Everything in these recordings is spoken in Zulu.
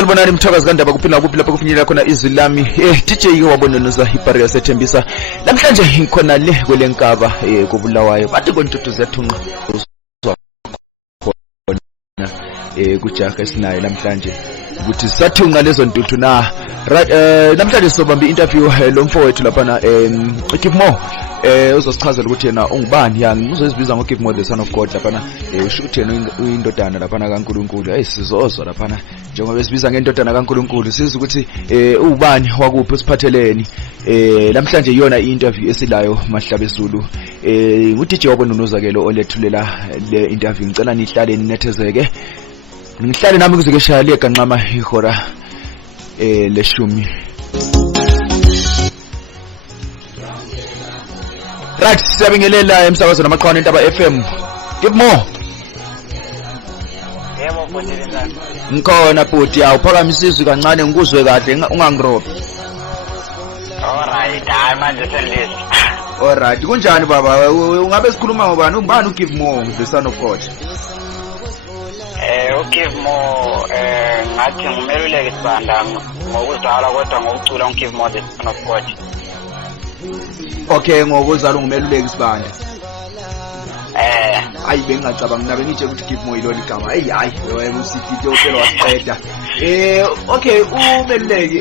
Salibonani mthakazi kaNdaba kuphila kuphi lapha kufinyelela khona izwi lami DJ Wabonunuza ibhari yasethembisa namhlanje ngikhona le kwelenkaba kubulawayo bathi kontutu ziyathunqa kujaha esinayo namhlanje ukuthi sathunqa lezo ntuthu na namhlanje sobamba interview lo mfowethu lapha na Givemore uzosichazela ukuthi yena ungubani yani uzozibiza ngo Givemore the son of God lapha na usho ukuthi yena uyindodana lapha na kaNkuluNkulu sizozwa lapha na njengoba esibiza ngendodana kaNkuluNkulu siza ukuthi ubani wakuphi usiphatheleni namhlanje iyona interview esilayo Mahlaba eZulu uDJ Wabonunuza ke lo olethulela le interview ngicela nihlale ninethezeke ngihlale nami kuze keshaya leganqama ihora leshumi. Right, siyabingelela emsakazweni AMAQHAWANENTABA FM. Givemore. Yebo mfundisi. Ngikhona bhuti awuphakamisa izwi kancane ngikuzwe kahle ungangirobhi. Alright, hayi manje selisi. Alright, kunjani baba? Ungabe sikhuluma ngobani? Ungubani uGivemore the son of God? uGivemore ngathi ngumeluleki sibanda ngokuzala kodwa ngokucula uGivemore the son of God. Okay, ngokuzala ungumeluleki sibanda. Ayi bengicabanga nabe ngithi ukuthi Givemore yilo ligama. Hayi wena usithi uphela wasiqeda. Okay, umeluleki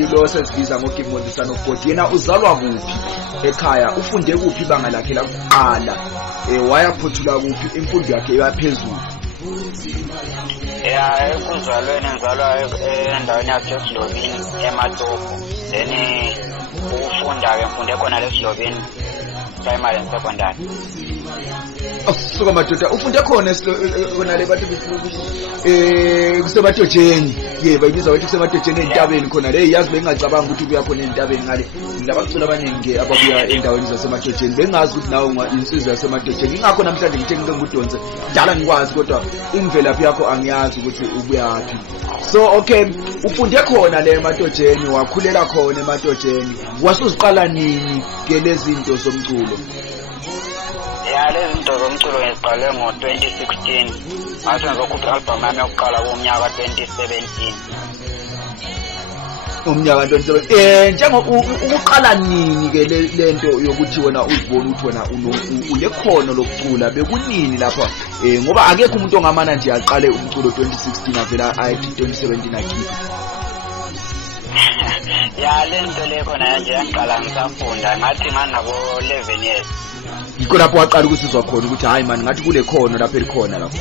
yilo sesibiza ngoGivemore the son of God. Yena uzalwa kuphi ekhaya? Ufunde kuphi ibanga lakhe lokuqala? Wayaphothula kuphi imfundo yakhe yaphezulu? Ekuzalweni ngizalwa endaweni yaseSloveni eMatopo. Then ukufunda ke ngifunde khona leSloveni primary and secondary. Suka madoda ufunde khona khona le bathi kusematotsheni bayibiza bathi kusematotsheni entabeni khona le yazi bengicabanga ukuthi kuya khona entabeni ngale ngilabacula abaningi ababuya endaweni zasematotsheni bengazi ukuthi nawe insizwa yasematotsheni ingakho namhlanje ngithe ngidonse njalo ngikwazi kodwa imvelaphi yakho angiyazi ukuthi ubuyaphi. So okay, ufunde khona le ematotsheni wakhulela khona ematotsheni wasuziqala nini ke lezi zinto zomculo? Lezi zinto zomculo ngiziqale ngo-2016 ngathi ngizokhupha i-album yami yokuqala kumnyaka ka-2017. Umnyaka 2017 njengoba ukuqala nini ke lento yokuthi wena uzibona ukuthi wena ulekhono lokucula bekunini lapha ngoba akekho umuntu ongamana nje aqale umculo 2016 avela ayithi 2017 akhipha. Lento le khona nje yangiqala ngisafunda ngathi nganabo 11 years. Yikho lapho waqala ukusizwa khona ukuthi hayi man ngathi kule khono lapha elikhona lapho.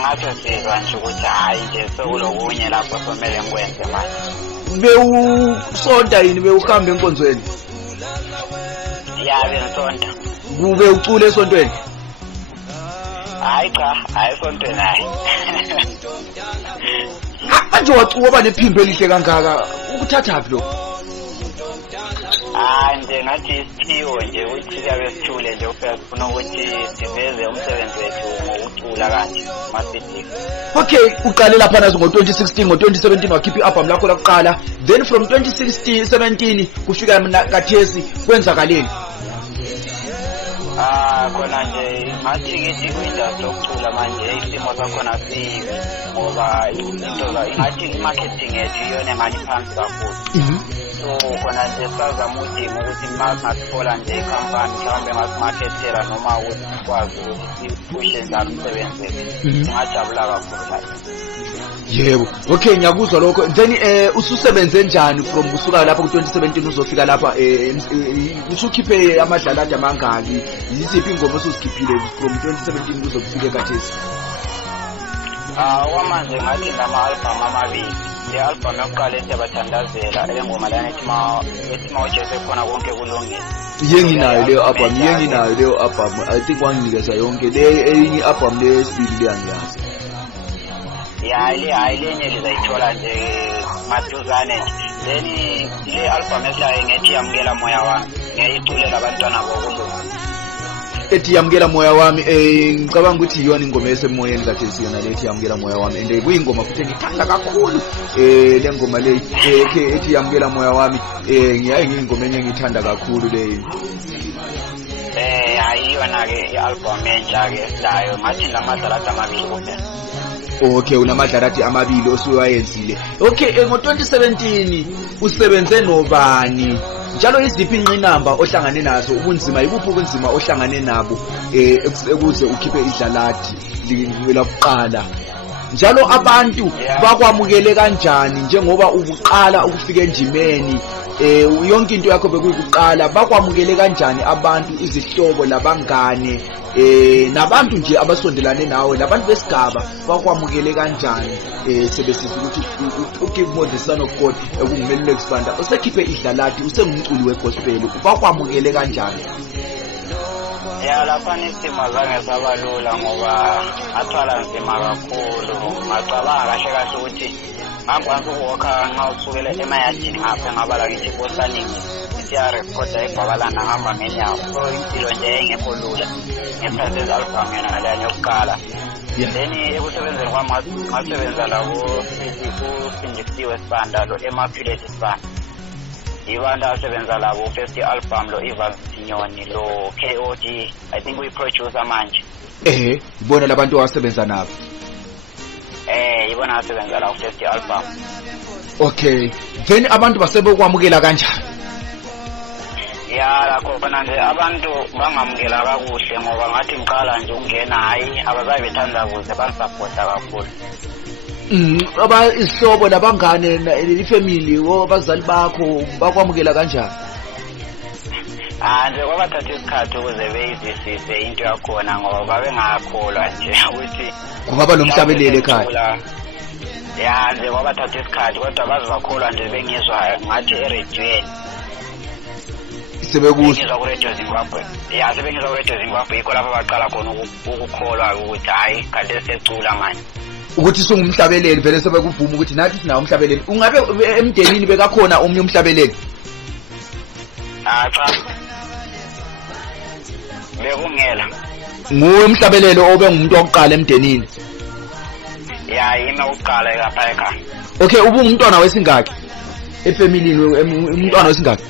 Ngathi sizwa nje ukuthi hayi nje sekulokunye lapho somele ngikwenze manje. Bewusonta yini bewuhamba enkonzweni? Bengisonta. Kube ucule esontweni? Hayi cha, esontweni hayi. Manje wacuba nephimbo elihle kangaka ukuthathaphi lo? Nje ngathi isiphiwo nje ukuthi siyabe sithule nje ufuna ukuthi siveze umsebenzi wethu ngokucula kanje masithi. Okay, uqale lapha nazo ngo-2016 ngo-2017 wakhipha i-album lakho lokuqala, then from 2017 kufika kathesi kwenzakaleni? Khona nje ngathi kithi kwindustry yokucula manje isimo sakhona sibi ngoba into ngathi i-marketing yethu iyona engani phansi kakhulu. So khona nje sazama ukuthi masithola nje ikhampani mhlawumbe ngasimarketela noma ukuthi sikwazi ukuthi sipushe njalo umsebenzi wethu singajabula kakhulu. Yebo, okay ngiyakuzwa lokho. Then ususebenze njani from kusuka lapha ku-2017 uzofika lapha usukhiphe amadlalada amangaki? Yiziphi ingoma osuzikhiphile from 2017 kuzofika kathesi? Kwamanje ngathi ngama-album amabili. Le album yokuqala ethi Abathandazela elengoma lana ethi mawujese khona konke kulungile. Nginayo leyo album I think wanginikeza yonke le enye album lesibili leyangiyazi. Hayi lenye lizayithola nje maduzane nje. Then le album esilayo ngethi yamukela moya wami ngiyayiculela abantwana bokulunga. Ethi yamukela moya wami ngicabanga ukuthi iyona ingoma esemoyeni kathesi yona lethi yamukela moya wami and kuyingoma futhi ngithanda kakhulu le ngoma le ethi yamukela moya wami ngiyaye ngiyingoma enye ngithanda kakhulu le. Ayiyona ke i-album entsha ke esilayo ngathi lamadalada amabili kuphela. Okay, unamadlarathi amabili osuwayenzile. Okay, ngo-2017 usebenze nobani? Njalo iziphi inqinamba ohlangane nazo? Ubunzima ibuphi ubunzima ohlangane nabo ukuze ukhiphe idlalathi lokuqala? Njalo abantu bakwamukele kanjani njengoba ubuqala ukufika endimeni? Yonke into yakho bekuyiqala, bakwamukele kanjani abantu, izihlobo labangane nabantu nje abasondelane nawe, labantu besigaba bakwamukele kanjani? Sebesithi ukuthi uGivemore the son of God ekungumeluleki Expanda usekhiphe idlalathi, usengumculi wegospel, bakwamukele kanjani? Ya lapha nisimo zange sabalula ngoba athwala nzima kakhulu. Ngacabanga kahle kahle ukuthi ngakwazi ukuwalka nxa usukele emayadini ngapha ngabala ngithi bosaningi siyarekhoda ibhakalana ngihamba ngenyawo. So impilo nje engekho lula ngesikhathi ezi-album yona leyo yokuqala. Then ekusebenzeni kwami ngasebenza labo uSindisiwe Sibanda lo AMAQHAWANENTABA FM. Ibanda asebenza labo first album lo Ivazinyoni lo KOG, I think we producer manje. Ibona labantu abasebenza nabo. Ibona asebenza labo first album. Okay, then abantu basebekwamukela kanjani? Ya lakho khona nje abantu bangamukela kakuhle ngoba ngathi ngiqala nje ukungena, hayi abazayi bethanda kuze bangisupporta kakhulu. Isihlobo labangane ifamily abazali bakho bakwamukela kanjani? Nje kwabathatha isikhathi ukuze beyizwisise into yakhona ngoba babengakholwa nje ukuthi kungaba nomhlabeleli ekhaya. Ya nje kwabathatha isikhathi kodwa bazibakholwa nje bengizwa ngathi erediyweni. Sebengizwa kuRadio Zimbabwe. Ya sebengizwa kuRadio Zimbabwe yikho lapho baqala khona ukukholwa ukuthi hayi kanti esecula manje. Ukuthi singumhlabeleli vele sebekuvuma ukuthi nathi sinawo umhlabeleli. Ungabe emndenini bekakhona omnye umhlabeleli? Cha. Bekungela. Nguwe umhlabeleli obengumuntu wokuqala emndenini? Ya yimi oqala lapha ekhaya. Okay, ubungumntwana wesingaki? Efamilini umntwana wesingaki?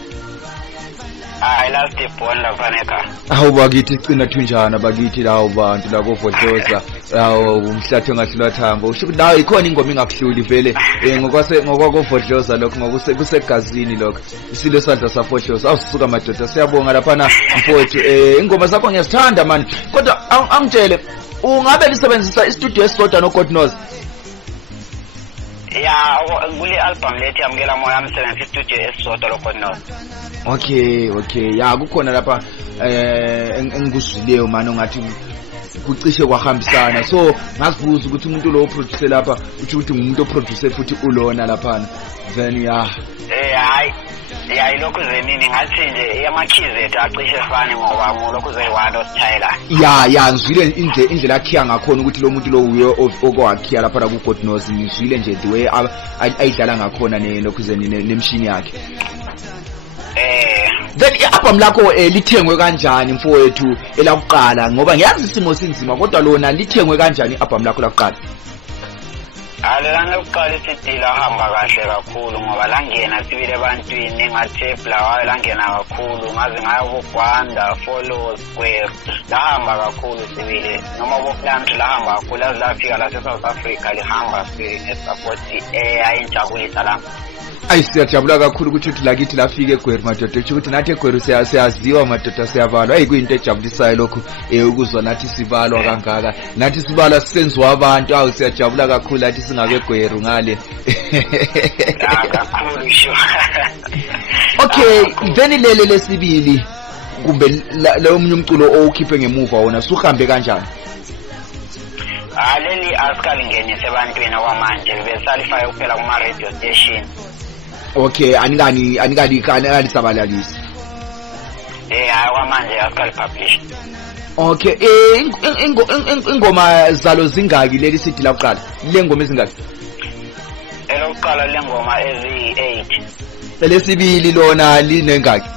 Last born lapha ekhaya. Awu bakithi icina thunjana bakithi lawo bantu la koVodloza. Awu umhlatho ngahlula thambo. Usho ukuthi nawe ikhona ingoma engakuhluli vele ngokwakoVodloza lokho ngokusegazini lokho. Isilo sandla saFodloza. Awusuka madoda siyabonga lapha na mfowethu. Ingoma zakho ngiyazithanda man. Kodwa angitshele ungabe lisebenzisa istudio esisodwa no God knows? Ya kule album lethi yamukela moya amsebenzi istudio esisodwa lo God knows. Okay, ya kukhona lapha engikuzwileyo manje ngathi kucishe kwahambisana, so ngazibuza ukuthi umuntu lo producer lapha uthi ngumuntu oproducer futhi ulona lapha, then hayi lokho zenini ngathi nje yamakhizethu acishe efane ngoba lokho zeyiwalo sithayela. Ya ngizwile indlela akhiya ngakhona ukuthi lo muntu lo uyo okwakhiya lapha ku God knows, ngizwile nje the way ayidlala ngakhona lokho zenini nemshini yakhe. Then i-album lakho lithengwe kanjani mfowethu elakuqala ngoba ngiyazi isimo sinzima kodwa lona lithengwe kanjani i-album lakho lakuqala? Lana lokuqala isidila hamba kahle kakhulu ngoba langena sibile ebantwini ngathebla wayo langena kakhulu ngaze ngayo kuGwanda followers square lahamba kakhulu sibile noma boplant lahamba kakhulu aze lafika la South Africa lihamba support ayinjabulisa la. Siyajabula kakhulu ukuthi lakithi lafika eGweru madoda, ukuthi nathi eGweru siyaziwa madoda, siyabalwa. Kuyinto ejabulisayo lokho ukuzwa nathi sibalwa kangaka, nathi sibalwa sisenziwa abantu. Awu siyajabula kakhulu nathi singabe eGweru ngale. Kakhulu sho. Okay, then lele lesibili kumbe lo munye umculo owukhiphe ngemuva wona suhambe kanjani? Leli asikalingeni sebantwini kwamanje besalifaya kuphela kuma radio station. Okay, anikali sabalalisi. Hayi kwamanje asikali publish. Okay, ingoma zalo zingaki leli CD lakuqala? Le ngoma ezingaki? Elokuqala le ngoma ezi-8. Lesibili lona linengaki?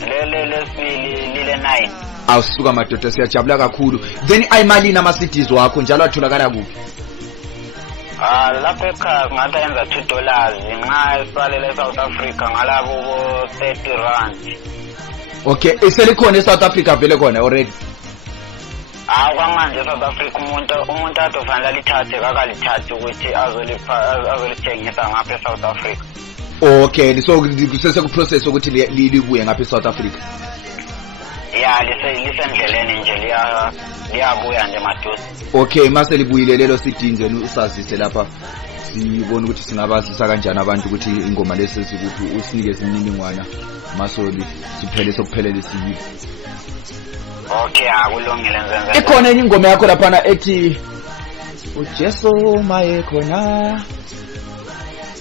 Lesibili lile 9. Awusuka madoda siyajabula kakhulu. Then ayimalini ama CDs wakho njalo atholakala kuphi? Lapho ekhaya ngathi yenza $2 nxa esibalele eSouth Africa ngalabo bo R30. Okay, iselikhona eSouth Africa vele khona already? Kwamanje South Africa umuntu azofanele lithathe kakalithathe ukuthi azolithengisa ngapha eSouth Africa. Okay, so kusese ukuthi libuye ngapha eSouth Africa. Yeah, lisendleleni nje liyabuya nje maduze. Okay, mase libuyile lelo sidinge usazise lapha sibona ukuthi singabazisa kanjani abantu ukuthi ingoma lesi ukuthi usinike imininingwana masoli siphele sokuphelele siyibo. Okay, akulungile nzenze. Ikhona enye ingoma yakho lapha ethi uJesu maye khona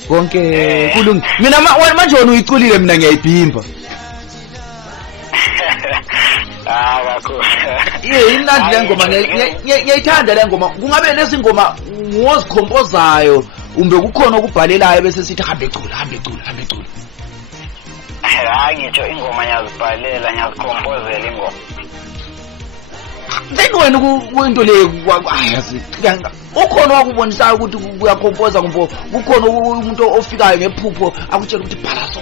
konke kulungi. Mina manje wena uyiculile mina ngiyayibhimba. Kakhulu. Imnandi le ngoma ngiyayithanda le ngoma. Kungabe nesingoma ngozikhompozayo umbe kukhona okubhalelayo bese sithi hambe cula. Ngitsho ingoma ngiyazibhalela ngiyazikhompozela ingoma. Then wena kwento le ayazi ukhona wakubonisayo ukuthi uyakhompoza kukhona umuntu ofikayo ngephupho akutshela ukuthi bhalaso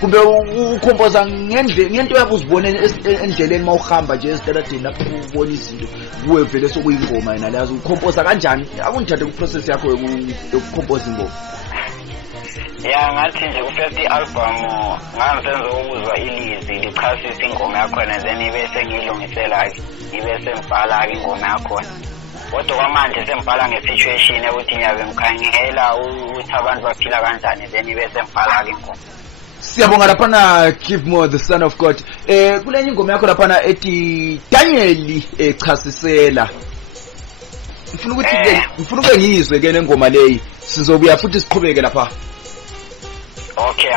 kumbe ukhompoza ngento yakho uzibone endleleni mawuhamba nje esitaladini lapho ubona izinto kuwe vele sokuyingoma yena leyazi ukhompoza kanjani akungithathe ku process yakho yokukhompoza ingoma. Yeah, ngathi nje ku-first album ngangisenza ukuzwa ilizwi lichasisa ingoma yakhona then ibe sengiyilungisela-ke ibe sengibhala-ke ingoma yakhona. Kodwa kwamanje sengibhala nge-situation ukuthi ngiyabe ngikhangela ukuthi abantu baphila kanjani then ibe sengibhala-ke ingoma. Siyabonga laphana Givemore the son of God. Kulenye ingoma yakho laphana ethi Daniel echasisela. Ngifuna ukuthi ngizwe ke nengoma leyi sizobuya futhi siqhubeke lapha. Okay.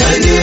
Daniel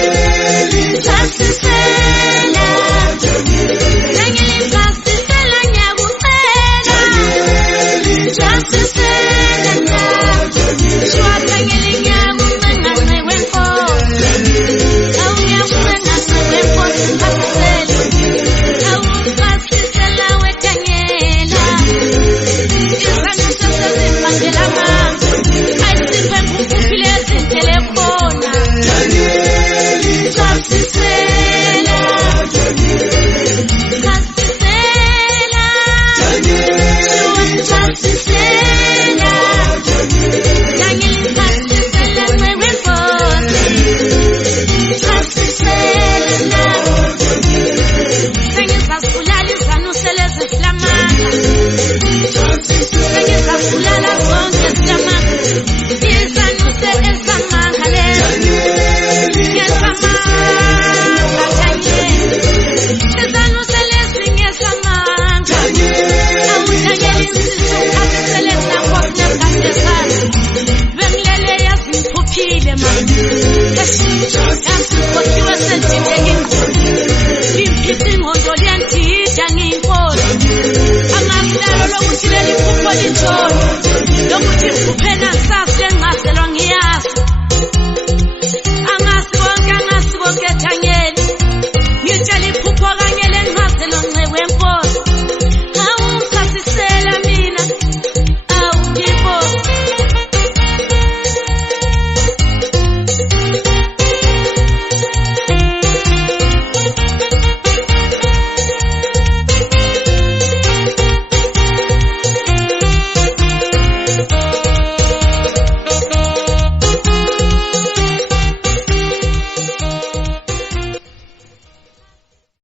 manje. What you are sending